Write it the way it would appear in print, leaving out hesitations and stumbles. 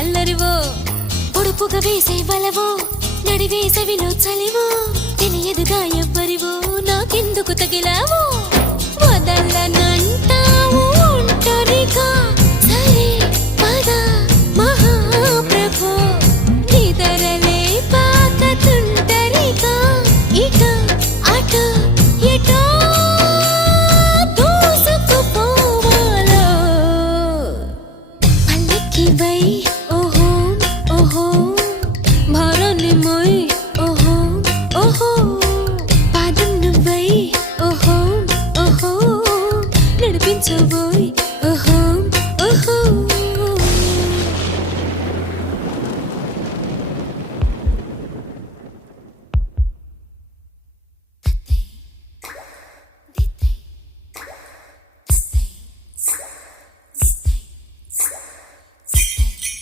అల్లరివో పొడుపుగా వేసే బలవో నడివేసవిలో చలివో తెలియదుగా ఎవ్వరివో నాకెందుకు తగిలావో వదలనంటా